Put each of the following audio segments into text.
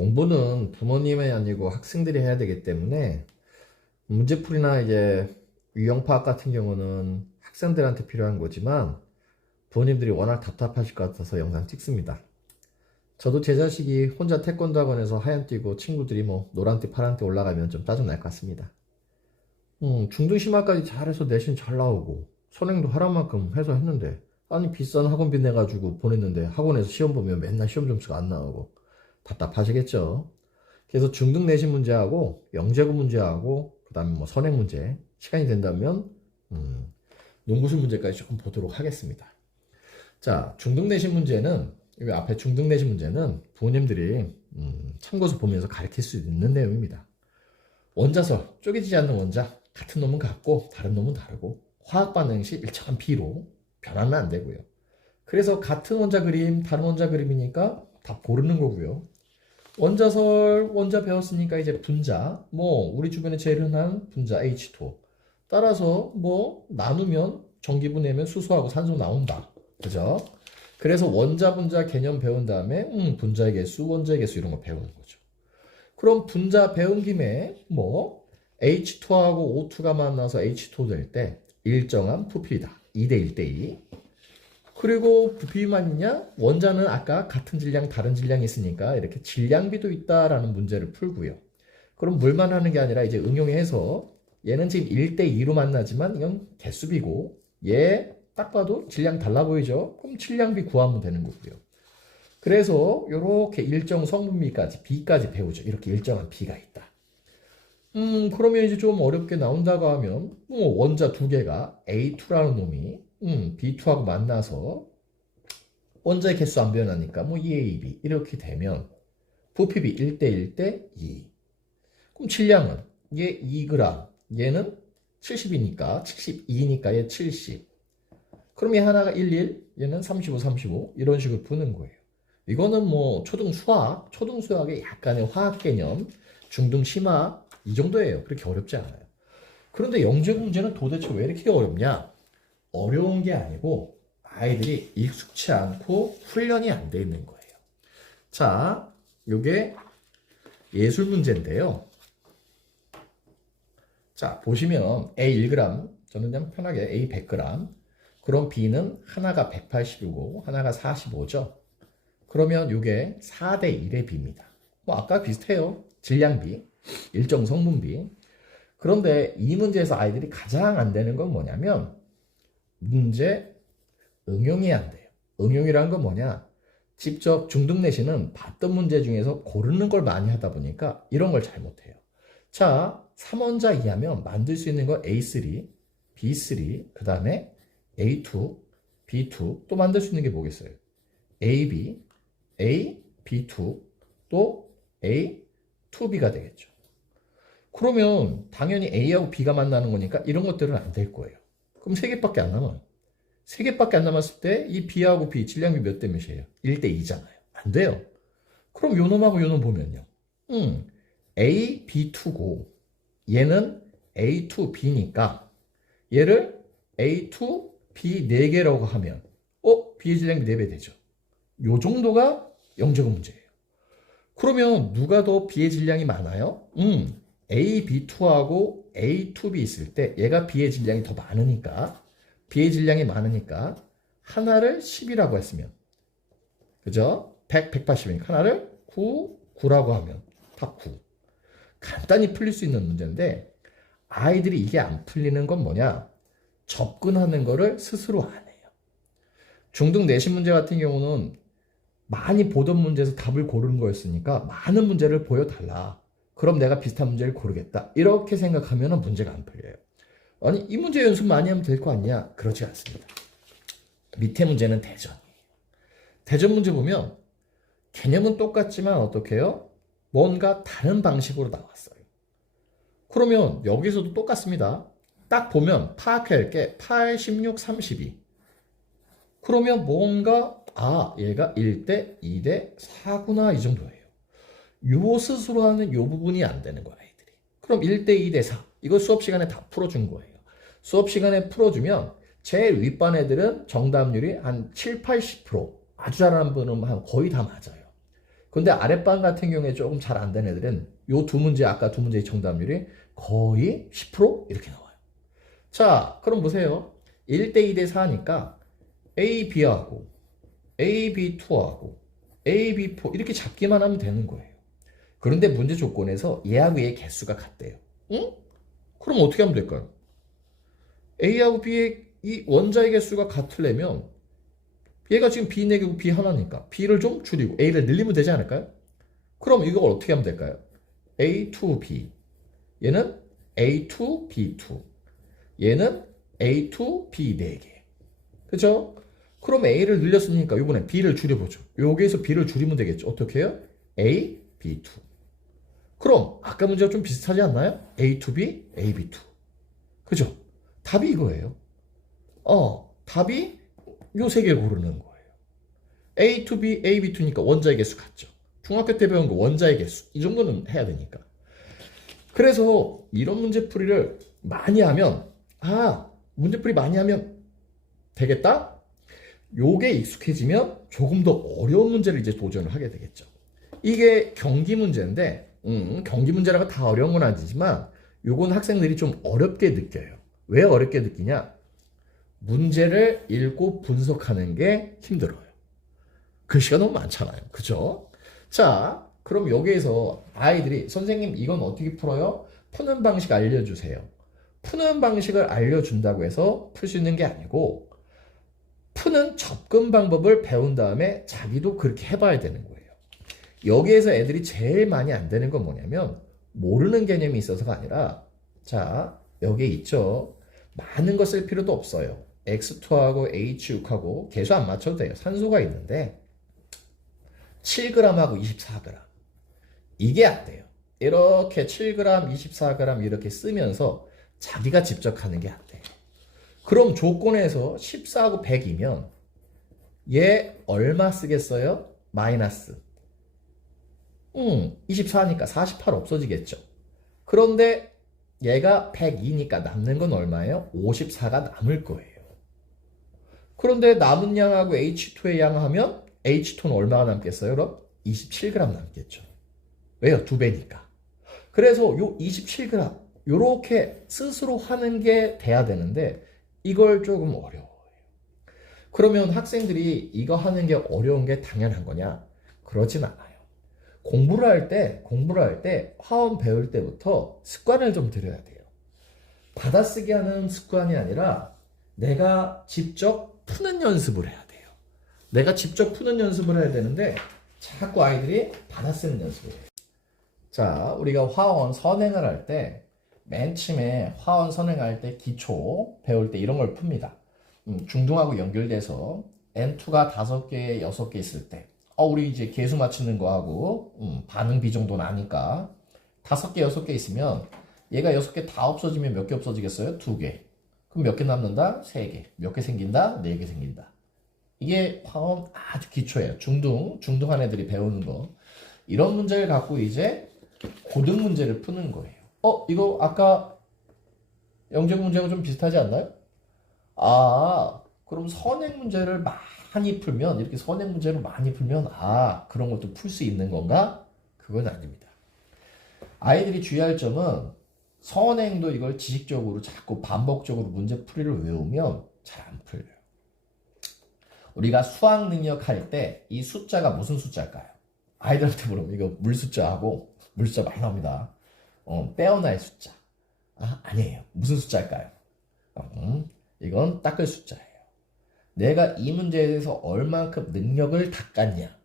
공부는 부모님이 아니고 학생들이 해야 되기 때문에 문제풀이나 이제 유형 파악 같은 경우는 학생들한테 필요한 거지만 부모님들이 워낙 답답하실 것 같아서 영상 찍습니다. 저도 제 자식이 혼자 태권도 학원에서 하얀 띠고 친구들이 뭐 노란 띠 파란 띠 올라가면 좀 짜증날 것 같습니다. 중등 심화까지 잘해서 내신 잘 나오고 선행도 하란 만큼 해서 했는데, 아니 비싼 학원비 내가지고 보냈는데 학원에서 시험 보면 맨날 시험 점수가 안 나오고 답답하시겠죠. 그래서 중등 내신 문제하고 영재고 문제하고 그 다음에 뭐 선행 문제 시간이 된다면 농구술 문제까지 조금 보도록 하겠습니다. 자, 중등 내신 문제는, 여기 앞에 중등 내신 문제는 부모님들이 참고서 보면서 가르칠 수 있는 내용입니다. 원자설, 쪼개지지 않는 원자, 같은 놈은 같고 다른 놈은 다르고 화학 반응 시 일정한 비로 변하면 안 되고요. 그래서 같은 원자 그림, 다른 원자 그림이니까 다 고르는 거고요. 원자설, 원자 배웠으니까 이제 분자, 뭐 우리 주변에 제일 흔한 분자 H2O. 따라서 뭐 나누면 전기분 내면 수소하고 산소 나온다. 그죠? 그래서 원자, 분자 개념 배운 다음에 분자의 개수, 원자의 개수 이런 거 배우는 거죠. 그럼 분자 배운 김에 뭐 H2하고 O2가 만나서 H2 될 때 일정한 부피다. 2대 1대2. 그리고 부피만 있냐? 원자는 아까 같은 질량, 다른 질량이 있으니까 이렇게 질량비도 있다라는 문제를 풀고요. 그럼 물만 하는 게 아니라 이제 응용해서 얘는 지금 1대2로 만나지만 이건 개수비고 얘 딱 봐도 질량 달라 보이죠? 그럼 질량비 구하면 되는 거고요. 그래서 이렇게 일정 성분비까지, B까지 배우죠. 이렇게 일정한 B가 있다. 그러면 이제 좀 어렵게 나온다고 하면 뭐 원자 두 개가 A2라는 놈이 B2하고 만나서 원자의 개수 안 변하니까 뭐 EAB 이렇게 되면 부피비 1대1 대 2. 그럼 질량은 얘 2g, 얘는 70이니까 72니까 얘 70. 그럼 얘 하나가 11, 얘는 35, 35 이런 식으로 푸는 거예요. 이거는 뭐 초등 수학, 초등 수학의 약간의 화학 개념, 중등 심화 이 정도예요. 그렇게 어렵지 않아요. 그런데 영재 문제는 도대체 왜 이렇게 어렵냐? 어려운 게 아니고 아이들이 익숙치 않고 훈련이 안 돼 있는 거예요. 자, 요게 예술 문제인데요. 자, 보시면 A 1g, 저는 그냥 편하게 A 100g. 그럼 B는 하나가 180이고 하나가 45죠. 그러면 요게 4대 1의 B입니다. 뭐 아까 비슷해요. 질량비, 일정 성분비. 그런데 이 문제에서 아이들이 가장 안 되는 건 뭐냐면 문제 응용이 안 돼요. 응용이란 건 뭐냐? 직접 중등 내신은 봤던 문제 중에서 고르는 걸 많이 하다 보니까 이런 걸 잘 못해요. 자, 3원자 이하면 만들 수 있는 거 A3, B3, 그 다음에 A2, B2 또 만들 수 있는 게 뭐겠어요? AB, A, B2 또 A2B가 되겠죠. 그러면 당연히 A하고 B가 만나는 거니까 이런 것들은 안 될 거예요. 그럼 3개밖에 안 남아요. 3개밖에 안 남았을 때 이 B하고 B 질량비 몇 대 몇이에요? 1대 2잖아요. 안 돼요. 그럼 요 놈하고 요 놈 보면요. A, B2고 얘는 A2B니까 얘를 A2, B 4개라고 하면 B의 질량비 4배 되죠. 요 정도가 영재고 문제예요. 그러면 누가 더 B의 질량이 많아요? A, B2하고 A2B 있을 때 얘가 B의 질량이 더 많으니까, B의 질량이 많으니까 하나를 10이라고 했으면, 그죠? 100, 180이니까 하나를 9, 9라고 하면 답 9. 간단히 풀릴 수 있는 문제인데 아이들이 이게 안 풀리는 건 뭐냐? 접근하는 거를 스스로 안 해요. 중등 내신 문제 같은 경우는 많이 보던 문제에서 답을 고르는 거였으니까 많은 문제를 보여달라. 그럼 내가 비슷한 문제를 고르겠다. 이렇게 생각하면 문제가 안 풀려요. 아니, 이 문제 연습 많이 하면 될 거 아니냐? 그렇지 않습니다. 밑에 문제는 대전이에요. 대전 문제 보면 개념은 똑같지만 어떻게 해요? 뭔가 다른 방식으로 나왔어요. 그러면 여기서도 똑같습니다. 딱 보면 파악해야 할 게 8, 16, 32. 그러면 뭔가 얘가 1대 2대 4구나 이 정도예요. 요 스스로 하는 요 부분이 안 되는 거야, 아이들이. 그럼 1대 2대 4. 이거 수업 시간에 다 풀어준 거예요. 수업 시간에 풀어주면 제일 윗반 애들은 정답률이 한 7, 80%. 아주 잘하는 분은 한 거의 다 맞아요. 근데 아랫반 같은 경우에 조금 잘 안 되는 애들은 요 두 문제, 아까 두 문제의 정답률이 거의 10% 이렇게 나와요. 자, 그럼 보세요. 1대 2대 4니까 A, B하고 A, B2하고 A, B4 이렇게 잡기만 하면 되는 거예요. 그런데 문제 조건에서 얘하고 얘의 개수가 같대요. 응? 그럼 어떻게 하면 될까요? A하고 B의 이 원자의 개수가 같으려면 얘가 지금 B 4개고 B 하나니까 B를 좀 줄이고 A를 늘리면 되지 않을까요? 그럼 이걸 어떻게 하면 될까요? A2B 얘는 A2B2 얘는 A2B 4개 그죠? 그럼 A를 늘렸으니까 이번엔 B를 줄여보죠. 여기에서 B를 줄이면 되겠죠. 어떻게 해요? A, B2 그럼 아까 문제가 좀 비슷하지 않나요? A2B, AB2 그죠? 답이 이거예요. 답이 요 세 개를 고르는 거예요. A2B, AB2니까 원자의 개수 같죠. 중학교 때 배운 거 원자의 개수 이 정도는 해야 되니까. 그래서 이런 문제풀이를 많이 하면 문제풀이 많이 하면 되겠다? 요게 익숙해지면 조금 더 어려운 문제를 이제 도전을 하게 되겠죠. 이게 경기 문제인데 경기 문제라고 다 어려운 건 아니지만 요건 학생들이 좀 어렵게 느껴요. 왜 어렵게 느끼냐? 문제를 읽고 분석하는 게 힘들어요. 글씨가 너무 많잖아요. 그죠? 자, 그럼 여기에서 아이들이 선생님 이건 어떻게 풀어요? 푸는 방식 알려주세요. 푸는 방식을 알려준다고 해서 풀 수 있는 게 아니고 푸는 접근 방법을 배운 다음에 자기도 그렇게 해봐야 되는 거예요. 여기에서 애들이 제일 많이 안 되는 건 뭐냐면 모르는 개념이 있어서가 아니라 자 여기에 있죠. 많은 거 쓸 필요도 없어요. X2하고 H6하고 개수 안 맞춰도 돼요. 산소가 있는데 7g하고 24g 이게 안 돼요. 이렇게 7g, 24g 이렇게 쓰면서 자기가 직접 하는 게 안 돼요. 그럼 조건에서 14하고 100이면 얘 얼마 쓰겠어요? 마이너스 24니까 48 없어지겠죠. 그런데 얘가 102니까 남는 건 얼마예요? 54가 남을 거예요. 그런데 남은 양하고 H2의 양 하면 H2는 얼마가 남겠어요? 그럼 27g 남겠죠. 왜요? 2배니까. 그래서 요 27g 요렇게 스스로 하는 게 돼야 되는데 이걸 조금 어려워요. 그러면 학생들이 이거 하는 게 어려운 게 당연한 거냐? 그러진 않아요. 공부를 할 때 화원 배울 때부터 습관을 좀 들여야 돼요. 받아쓰기 하는 습관이 아니라 내가 직접 푸는 연습을 해야 돼요. 내가 직접 푸는 연습을 해야 되는데 자꾸 아이들이 받아쓰는 연습을 해요. 자, 우리가 화원 선행을 할 때 맨 처음에 화원 선행할 때 기초 배울 때 이런 걸 풉니다. 중등하고 연결돼서 N2가 5개, 6개 있을 때 우리 이제 개수 맞추는 거 하고 반응 비정도는 아니까 5개, 6개 있으면 얘가 6개 다 없어지면 몇 개 없어지겠어요? 2개. 그럼 몇 개 남는다? 3개. 몇 개 생긴다? 4개 생긴다. 이게 화원 아주 기초예요. 중등한 애들이 배우는 거. 이런 문제를 갖고 이제 고등 문제를 푸는 거예요. 이거 아까 영재 문제하고 좀 비슷하지 않나요? 그럼 선행 문제를 많이 풀면, 이렇게 선행 문제를 많이 풀면, 그런 것도 풀 수 있는 건가? 그건 아닙니다. 아이들이 주의할 점은 선행도 이걸 지식적으로 자꾸 반복적으로 문제풀이를 외우면 잘 안 풀려요. 우리가 수학 능력 할 때 이 숫자가 무슨 숫자일까요? 아이들한테 물으면 이거 물숫자하고 물숫자 많이 나옵니다. 빼어날 숫자. 아니에요. 무슨 숫자일까요? 이건 닦을 숫자예요. 내가 이 문제에 대해서 얼만큼 능력을 닦았냐.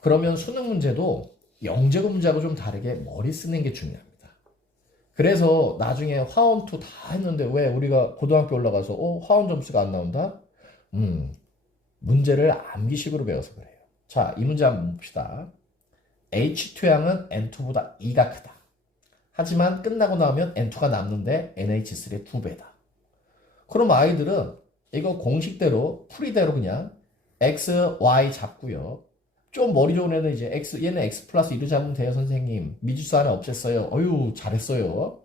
그러면 수능 문제도 영재고 문제하고 좀 다르게 머리 쓰는 게 중요합니다. 그래서 나중에 화원2 다 했는데 왜 우리가 고등학교 올라가서 화원 점수가 안 나온다? 문제를 암기식으로 배워서 그래요. 자, 이 문제 한번 봅시다. H2양은 N2보다 2가 크다. 하지만 끝나고 나오면 N2가 남는데 NH3의 2배다. 그럼 아이들은 이거 공식대로 풀이대로 그냥 X, Y 잡고요. 좀 머리 좋은 애는 이제 얘는 X 플러스 2로 잡으면 돼요, 선생님. 미지수 하나 없앴어요. 어휴, 잘했어요.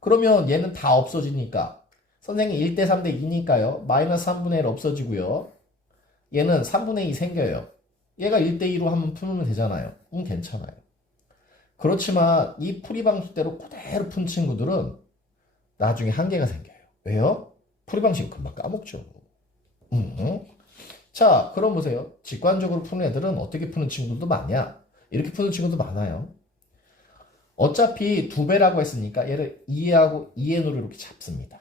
그러면 얘는 다 없어지니까 선생님 1대 3대 2니까요. 마이너스 3분의 1 없어지고요. 얘는 3분의 2 생겨요. 얘가 1대2로 한번 풀면 되잖아요. 괜찮아요. 그렇지만 이 풀이 방식대로 그대로 푼 친구들은 나중에 한계가 생겨요. 왜요? 풀이 방식 금방 까먹죠. 자, 그럼 보세요. 직관적으로 푸는 애들은 어떻게 푸는 친구들도 많냐? 이렇게 푸는 친구도 많아요. 어차피 2배라고 했으니까 얘를 2하고 2n으로 이렇게 잡습니다.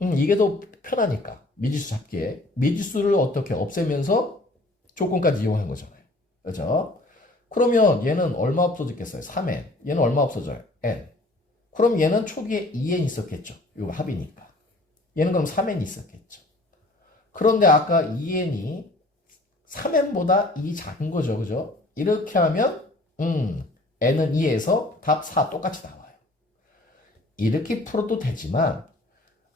이게 더 편하니까 미지수 잡기에 미지수를 어떻게 없애면서 조건까지 이용한 거잖아요. 그죠? 그러면 얘는 얼마 없어졌겠어요? 3n. 얘는 얼마 없어져요? n. 그럼 얘는 초기에 2n 있었겠죠. 이거 합이니까. 얘는 그럼 3n 있었겠죠. 그런데 아까 2n이 3n보다 2 작은 거죠. 그죠? 이렇게 하면 n은 2에서 답 4 똑같이 나와요. 이렇게 풀어도 되지만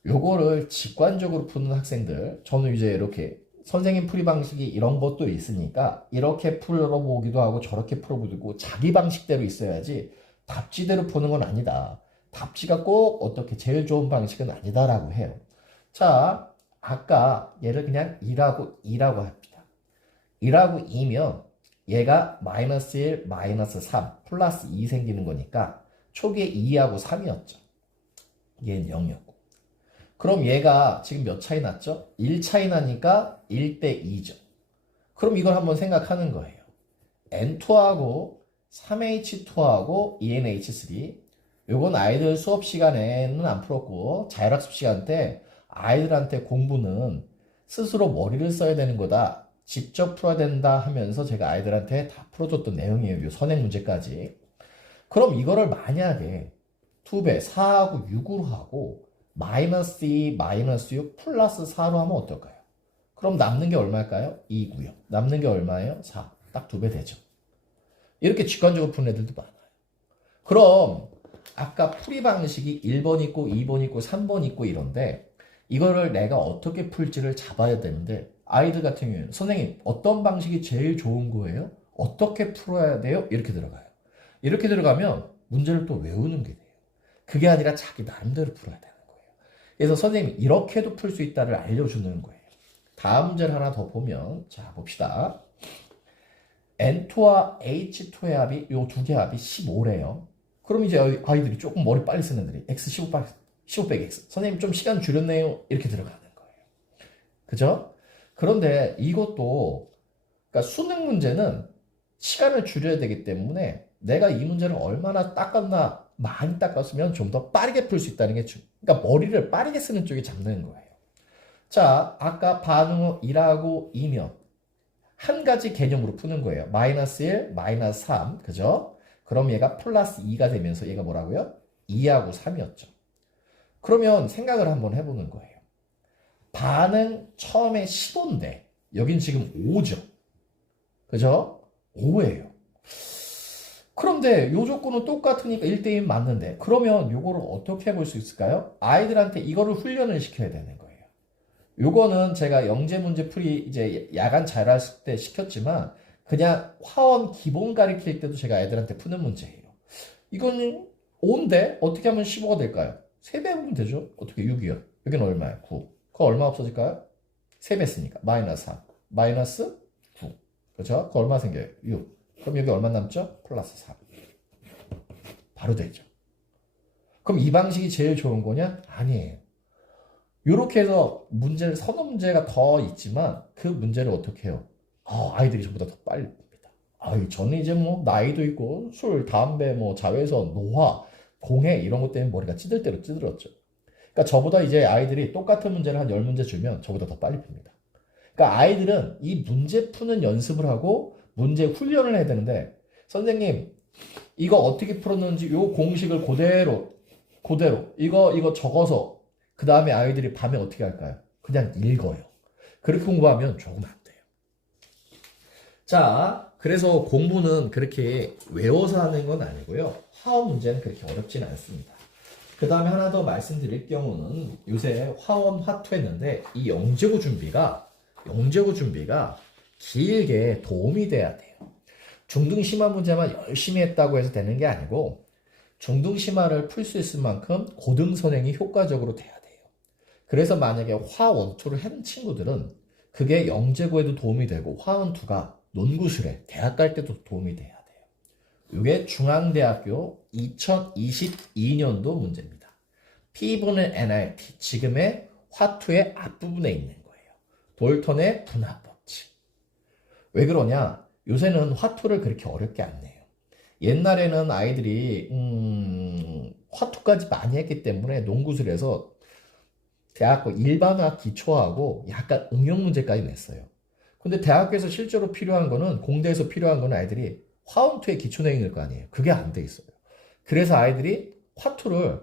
요거를 직관적으로 푸는 학생들, 저는 이제 이렇게 선생님 풀이 방식이 이런 것도 있으니까 이렇게 풀어보기도 하고 저렇게 풀어보고 자기 방식대로 있어야지 답지대로 푸는 건 아니다. 답지가 꼭 어떻게 제일 좋은 방식은 아니다라고 해요. 자, 아까 얘를 그냥 2라고 합니다. 2라고 2면 얘가 마이너스 1, 마이너스 3, 플러스 2 생기는 거니까 초기에 2하고 3이었죠. 얘는 0이었고. 그럼 얘가 지금 몇 차이 났죠? 1 차이 나니까 1대2죠. 그럼 이걸 한번 생각하는 거예요. N2하고 3H2하고 ENH3 요건 아이들 수업 시간에는 안 풀었고 자율학습 시간 때 아이들한테 공부는 스스로 머리를 써야 되는 거다. 직접 풀어야 된다 하면서 제가 아이들한테 다 풀어줬던 내용이에요. 요 선행 문제까지. 그럼 이거를 만약에 2배 4하고 6으로 하고 마이너스 2, 마이너스 6, 플러스 4로 하면 어떨까요? 그럼 남는 게 얼마일까요? 2고요. 남는 게 얼마예요? 4. 딱 2배 되죠. 이렇게 직관적으로 푸는 애들도 많아요. 그럼 아까 풀이 방식이 1번 있고 2번 있고 3번 있고 이런데 이거를 내가 어떻게 풀지를 잡아야 되는데 아이들 같은 경우에는 선생님 어떤 방식이 제일 좋은 거예요? 어떻게 풀어야 돼요? 이렇게 들어가요. 이렇게 들어가면 문제를 또 외우는 게 돼요. 그게 아니라 자기 나름대로 풀어야 되는 거예요. 그래서 선생님이 이렇게도 풀 수 있다를 알려주는 거예요. 다음 문제를 하나 더 보면 자 봅시다. N2와 H2의 합이 요 두 개 합이 15래요. 그럼 이제 아이들이 조금 머리 빨리 쓰는 애들이 X 15 빼기 X. 선생님 좀 시간 줄였네요. 이렇게 들어가는 거예요. 그죠? 그런데 이것도 그러니까 수능 문제는 시간을 줄여야 되기 때문에 내가 이 문제를 얼마나 닦았나 많이 닦았으면 좀 더 빠르게 풀 수 있다는 게 그러니까 머리를 빠르게 쓰는 쪽이 잡는 거예요. 자, 아까 반응어 1하고 2면 한 가지 개념으로 푸는 거예요. 마이너스 1, 마이너스 3, 그죠? 그럼 얘가 플러스 2가 되면서 얘가 뭐라고요? 2하고 3이었죠. 그러면 생각을 한번 해보는 거예요. 반응 처음에 15인데 여긴 지금 5죠. 그죠? 5예요. 그런데 요 조건은 똑같으니까 1대1 맞는데 그러면 요거를 어떻게 해볼 수 있을까요? 아이들한테 이거를 훈련을 시켜야 되는 거예요. 요거는 제가 영재 문제 풀이 이제 야간 자율학습 때 시켰지만 그냥 화원 기본 가르칠 때도 제가 애들한테 푸는 문제예요. 이거는 5인데 어떻게 하면 15가 될까요? 3배 해보면 되죠. 어떻게 6이요? 여기는 얼마예요? 9. 그거 얼마 없어질까요? 3배 쓰니까 마이너스 3, 마이너스 9. 그렇죠? 그거 얼마 생겨요? 6. 그럼 여기 얼마 남죠? 플러스 4. 바로 되죠. 그럼 이 방식이 제일 좋은 거냐? 아니에요. 이렇게 해서 문제를 서너 문제가 더 있지만 그 문제를 어떻게 해요? 아이들이 저보다 더 빨리 풉니다. 저는 이제 뭐 나이도 있고 술, 담배, 뭐 자외선, 노화, 공해 이런 것 때문에 머리가 찌들 대로 찌들었죠. 그러니까 저보다 이제 아이들이 똑같은 문제를 한 10문제 주면 저보다 더 빨리 풉니다. 그러니까 아이들은 이 문제 푸는 연습을 하고 문제 훈련을 해야 되는데 선생님 이거 어떻게 풀었는지 요 공식을 그대로 이거 적어서 그 다음에 아이들이 밤에 어떻게 할까요? 그냥 읽어요. 그렇게 공부하면 조금 안 돼요. 자, 그래서 공부는 그렇게 외워서 하는 건 아니고요. 화원 문제는 그렇게 어렵지는 않습니다. 그 다음에 하나 더 말씀드릴 경우는 요새 화원 화투 했는데 이 영재고 준비가 길게 도움이 돼야 돼요. 중등심화 문제만 열심히 했다고 해서 되는 게 아니고 중등심화를 풀 수 있을 만큼 고등선행이 효과적으로 돼야 돼요. 그래서 만약에 화원투를 한 친구들은 그게 영재고에도 도움이 되고 화원투가 논구술에 대학 갈 때도 도움이 돼야 돼요. 이게 중앙대학교 2022년도 문제입니다. P분의 nRT, 지금의 화투의 앞부분에 있는 거예요. 돌턴의 분합법칙. 왜 그러냐? 요새는 화투를 그렇게 어렵게 안 내요. 옛날에는 아이들이 화투까지 많이 했기 때문에 농구술에서 대학교 일반화 기초하고 약간 응용 문제까지 냈어요. 근데 대학교에서 실제로 필요한 거는, 공대에서 필요한 거는 아이들이 화원투의 기초 내용일 거 아니에요. 그게 안 돼 있어요. 그래서 아이들이 화투를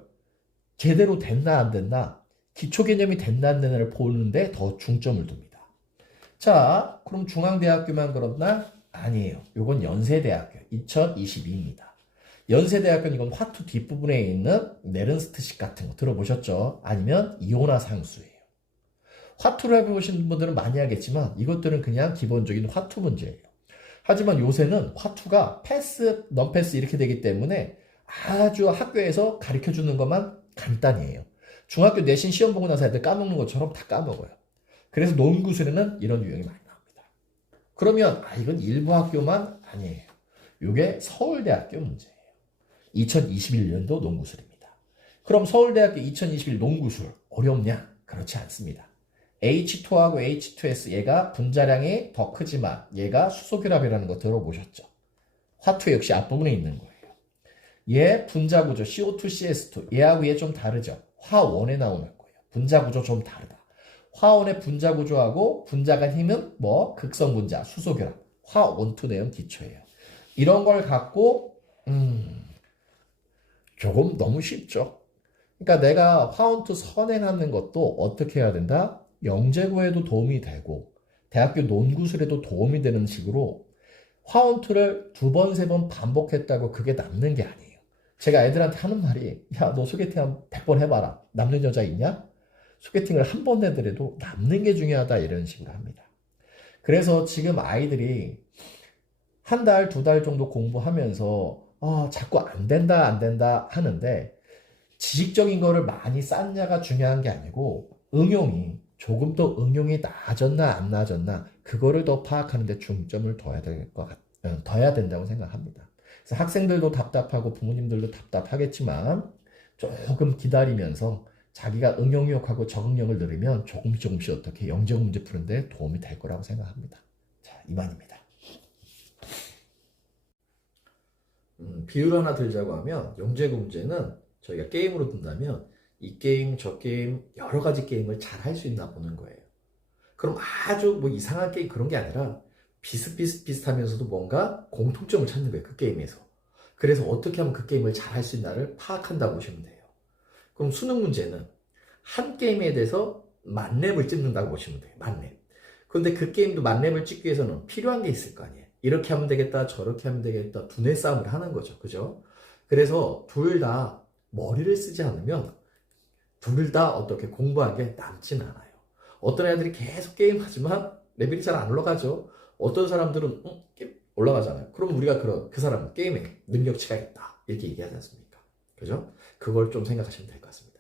제대로 됐나 안 됐나, 기초 개념이 됐나 안 됐나를 보는데 더 중점을 둡니다. 자, 그럼 중앙대학교만 그렇나? 아니에요. 이건 연세대학교 2022입니다. 연세대학교는 이건 화투 뒷부분에 있는 네른스트식 같은 거 들어보셨죠? 아니면 이온화 상수예요. 화투를 해보신 분들은 많이 하겠지만 이것들은 그냥 기본적인 화투 문제예요. 하지만 요새는 화투가 패스, 넌패스 이렇게 되기 때문에 아주 학교에서 가르쳐주는 것만 간단히 해요. 중학교 내신 시험 보고 나서 애들 까먹는 것처럼 다 까먹어요. 그래서 농구술에는 이런 유형이 많이 나옵니다. 그러면 이건 일부 학교만 아니에요. 이게 서울대학교 문제예요. 2021년도 농구술입니다. 그럼 서울대학교 2021 농구술 어렵냐? 그렇지 않습니다. H2하고 H2S, 얘가 분자량이 더 크지만 얘가 수소결합이라는 거 들어보셨죠? 화투 역시 앞부분에 있는 거예요. 얘 분자구조 CO2, CS2, 얘하고 얘 좀 다르죠? 화원에 나오는 거예요. 분자구조 좀 다르다. 화원의 분자구조하고 분자간 힘은 뭐 극성분자, 수소결합, 화원투 내용 기초예요. 이런 걸 갖고 조금 너무 쉽죠? 그러니까 내가 화원투 선행하는 것도 어떻게 해야 된다? 영재고에도 도움이 되고 대학교 논구술에도 도움이 되는 식으로 화원투를 2번, 3번 반복했다고 그게 남는 게 아니에요. 제가 애들한테 하는 말이, 야, 너 소개팅 한 100번 해봐라. 남는 여자 있냐? 소개팅을 한 번 해더라도 남는 게 중요하다, 이런 식으로 합니다. 그래서 지금 아이들이 한 달, 2달 정도 공부하면서 자꾸 안 된다, 안 된다 하는데 지식적인 거를 많이 쌓냐가 중요한 게 아니고 응용이 조금 더 응용이 나아졌나 안 나아졌나 그거를 더 파악하는 데 중점을 둬야 된다고 생각합니다. 그래서 학생들도 답답하고 부모님들도 답답하겠지만 조금 기다리면서 자기가 응용력하고 적응력을 늘리면 조금씩 어떻게 영재고 문제 푸는데 도움이 될 거라고 생각합니다. 자, 이만입니다. 비율 하나 들자고 하면 영재고 문제는 저희가 게임으로 둔다면 이 게임 저 게임 여러 가지 게임을 잘 할 수 있나 보는 거예요. 그럼 아주 뭐 이상한 게임 그런 게 아니라 비슷하면서도 뭔가 공통점을 찾는 거예요. 그 게임에서. 그래서 어떻게 하면 그 게임을 잘 할 수 있나를 파악한다고 보시면 돼요. 그럼 수능 문제는 한 게임에 대해서 만렙을 찍는다고 보시면 돼요. 만렙. 그런데 그 게임도 만렙을 찍기 위해서는 필요한 게 있을 거 아니에요. 이렇게 하면 되겠다, 저렇게 하면 되겠다, 두뇌 싸움을 하는 거죠. 그죠? 그래서 둘 다 머리를 쓰지 않으면 둘 다 어떻게 공부한 게 남진 않아요. 어떤 애들이 계속 게임하지만 레벨이 잘 안 올라가죠. 어떤 사람들은 올라가잖아요. 그럼 우리가 그 사람 게임에 능력치가 있다 이렇게 얘기하지 않습니까? 그죠? 그걸 좀 생각하시면 될 것 같습니다.